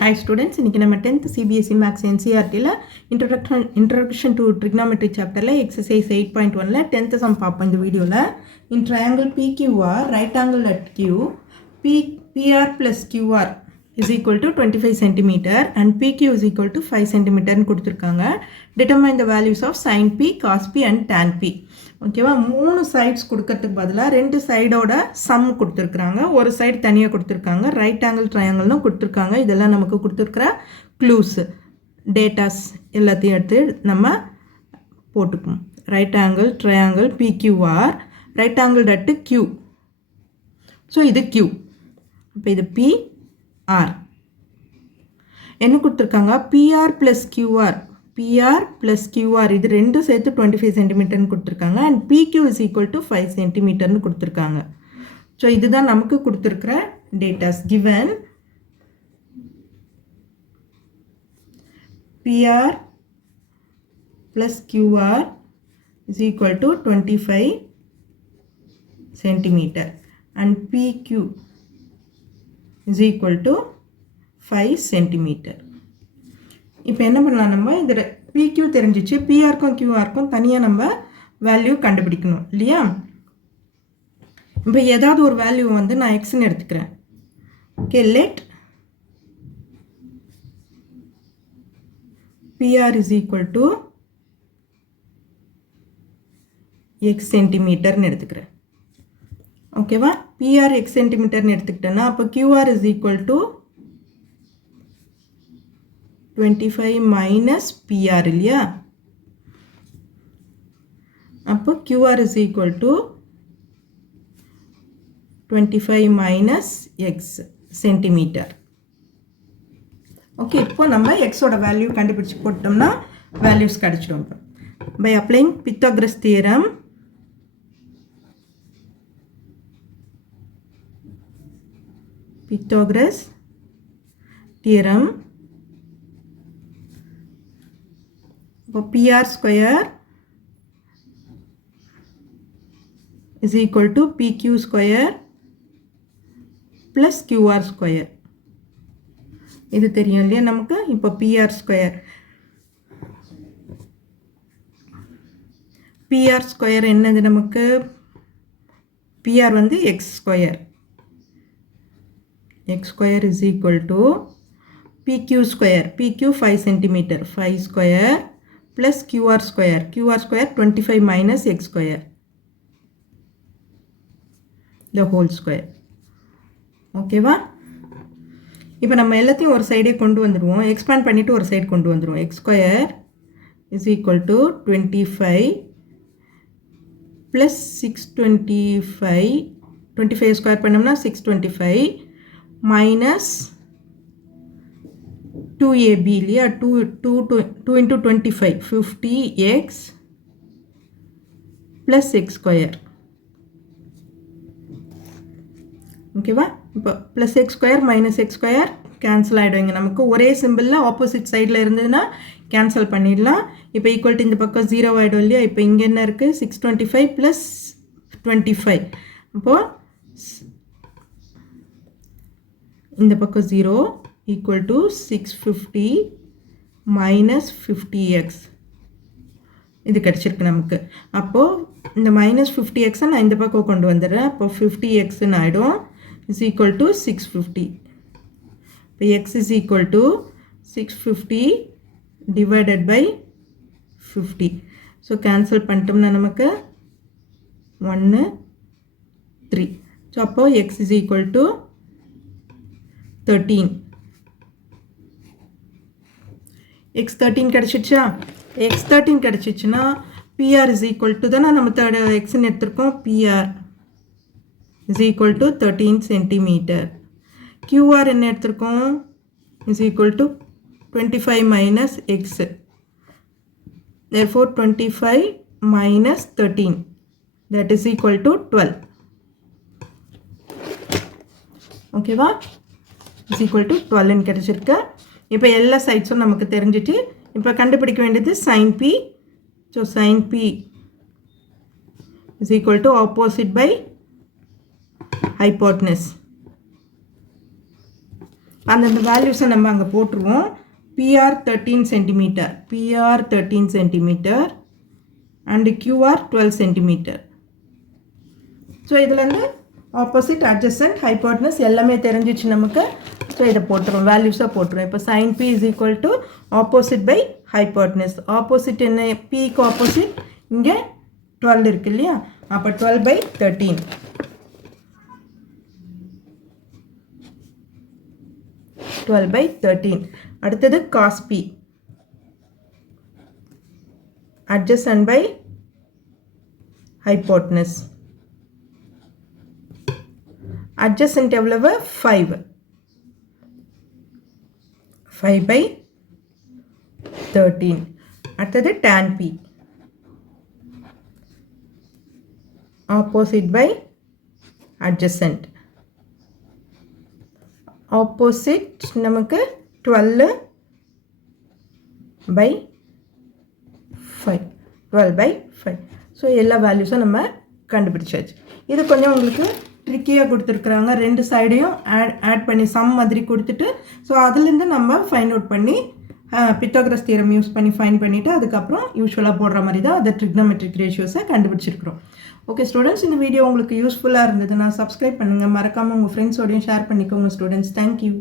Hi students, இன்னைக்கு நம்ம 10th CBSE Maths NCERTல Introduction to Trigonometry chapterல exercise 8.1ல 10th sum பார்ப்போம் இந்த வீடியோல. In triangle PQR, right angle at Q, PR plus QR is equal to 25 cm and PQ is equal to 5 cm ன்னு கொடுத்திருக்காங்க. Determine the values of sin P, cos P and tan P. ஓகேவா, மூணு sides கொடுக்கறதுக்கு பதிலாக ரெண்டு சைடோட some கொடுத்துருக்குறாங்க. ஒரு side தனியாக கொடுத்துருக்காங்க. ரைட் ஆங்கிள் ட்ரையாங்கிள்னு கொடுத்துருக்காங்க. இதெல்லாம் நமக்கு கொடுத்துருக்குற க்ளூஸ் டேட்டாஸ் எல்லாத்தையும் எடுத்து நம்ம போட்டுக்கணும். Right angle triangle PQR, right angle at Q. So இது Q. இப்போ இது PR. என்ன கொடுத்துருக்காங்க? PR plus QR. PR plus QR இது ரெண்டும் சேர்த்து 25 சென்டிமீட்டர்னு கொடுத்துருக்காங்க. And PQ is equal to 5 சென்டிமீட்டர்னு கொடுத்துருக்காங்க. ஸோ இதுதான் நமக்கு கொடுத்துருக்கிற datas. given PR plus QR is equal to 25 centimetre and PQ is equal to 5 centimetre. இப்போ என்ன பண்ணலாம், நம்ம இதில் PQ தெரிஞ்சிச்சு, PRக்கும் QRக்கும் தனியாக நம்ம வேல்யூ கண்டுபிடிக்கணும் இல்லையா? இப்போ ஏதாவது ஒரு வேல்யூ வந்து நான் எக்ஸ்ன்னு எடுத்துக்கிறேன். Okay, let PR is equal to x சென்டிமீட்டர்னு எடுத்துக்கிறேன். ஓகேவா, PR x சென்டிமீட்டர்னு எடுத்துக்கிட்டேன்னா அப்போ QR is equal to 25 minus PR இல்லையா? அப்போ QR is equal to 25 minus x centimetre. Okay, இப்போ நம்ம எக்ஸோட வேல்யூ கண்டுபிடிச்சு போட்டோம்னா வேல்யூஸ் கிடைச்சிடும். By applying Pythagoras theorem, Pythagoras theorem, இப்போ PR square is equal to PQ square plus QR square. இது தெரியும் இல்லையா நமக்கு? இப்போ PR ஸ்கொயர், PR ஸ்கொயர் என்னது நமக்கு? PR வந்து X square. X square is equal to PQ square. PQ 5 centimetre, 5 square plus QR square. QR square 25 minus x square, the whole square. ஓகேவா? இப்போ நம்ம எல்லாத்தையும் ஒரு சைடே கொண்டு வந்துடுவோம். எக்ஸ்பேண்ட் பண்ணிவிட்டு ஒரு சைடு கொண்டு வந்துடுவோம். x square is equal to 25 plus 625. 25 square பண்ணோம்னா 625 minus 2AB இல்லையா? 2 into 25 50x plus x square. ஓகேவா? இப்போ plus x square minus x square cancel ஆகிடுவீங்க. நமக்கு ஒரே சிம்பிளில் ஆப்போசிட் சைடில் இருந்ததுன்னா கேன்சல் பண்ணிடலாம். இப்போ ஈக்குவல் டு இந்த பக்கம் 0 ஆகிடும் இல்லையா? இப்போ இங்கே என்ன இருக்குது? 625 ப்ளஸ் 25. அப்போது இந்த பக்கம் 0 equal to 650 minus 50x. இது கிடைச்சிருக்கு நமக்கு. அப்போது இந்த மைனஸ் 50x நான் இந்த பக்கம் கொண்டு வந்துடுறேன். அப்போ 50xன்னு ஆகிடும். is equal to 650. இப்போ x is equal to 650 divided by 50. So cancel பண்ணிட்டோம்னா நமக்கு 1 3. ஸோ அப்போது x is equal to 13. x13 கிடச்சிச்சா? x13 கிடச்சிச்சுன்னா PR is equal to தானே நம்ம தேர்டு எக்ஸ்ன்னு எடுத்திருக்கோம். PR is equal to 13 centimetre. QR என்ன எடுத்திருக்கோம்? is equal to 25 minus x. therefore 25 minus 13 that is equal to 12. ஓகேவா? is equal to 12 கிடச்சிருக்கு. இப்போ எல்லா சைட்ஸும் நமக்கு தெரிஞ்சிட்டு இப்போ கண்டுபிடிக்க வேண்டியது sin P. So sin P is equal to opposite by hypotenuse. அந்தந்த வேல்யூஸை நம்ம அங்கே போட்டுருவோம். PR 13 centimetre, PR 13 centimetre and QR 12 centimetre. So இதுலேருந்து ஆப்போசிட், அட்ஜசன்ட், ஹைப்போட்டனஸ் எல்லாமே தெரிஞ்சிச்சு நமக்கு. ஸோ இதை போட்டுருவோம், வேல்யூஸாக போட்டுருவோம். இப்போ sin P is equal to opposite by hypotenuse. Opposite என்ன? Pக்கு ஆப்போசிட் இங்கே 12 இருக்கு இல்லையா? அப்போ 12/13. 12/13. அடுத்தது cos P, adjacent by hypotenuse. adjacent எவ்வளவு? 5. 5/13. அடுத்தது tan P, opposite by adjacent. opposite நமக்கு 12/5. 12/5. ஸோ எல்லா வேல்யூஸும் நம்ம கண்டுபிடிச்சாச்சு. இது கொஞ்சம் உங்களுக்கு ட்ரிக்கியாக கொடுத்துருக்குறாங்க. ரெண்டு சைடையும் ஆட் பண்ணி சம் மாதிரி கொடுத்துட்டு, ஸோ அதுலேருந்து நம்ம ஃபைண்ட் அவுட் பண்ணி பித்தாகரஸ் தியரம் யூஸ் பண்ணி ஃபைண்ட் பண்ணிவிட்டு அதுக்கப்புறம் யூஸ்வலாக போடுற மாதிரி தான் அதை ட்ரிக்னோமெட்ரிக் ரேஷியோஸை கண்டுபிடிச்சிருக்கிறோம். ஓகே ஸ்டூடெண்ட்ஸ், இந்த வீடியோ உங்களுக்கு யூஸ்ஃபுல்லாக இருந்ததுன்னா சப்ஸ்கிரைப் பண்ணுங்கள். மறக்காமல் உங்கள் ஃப்ரெண்ட்ஸோடையும் ஷேர் பண்ணிக்கோங்க ஸ்டூடெண்ட்ஸ். தேங்க்யூ.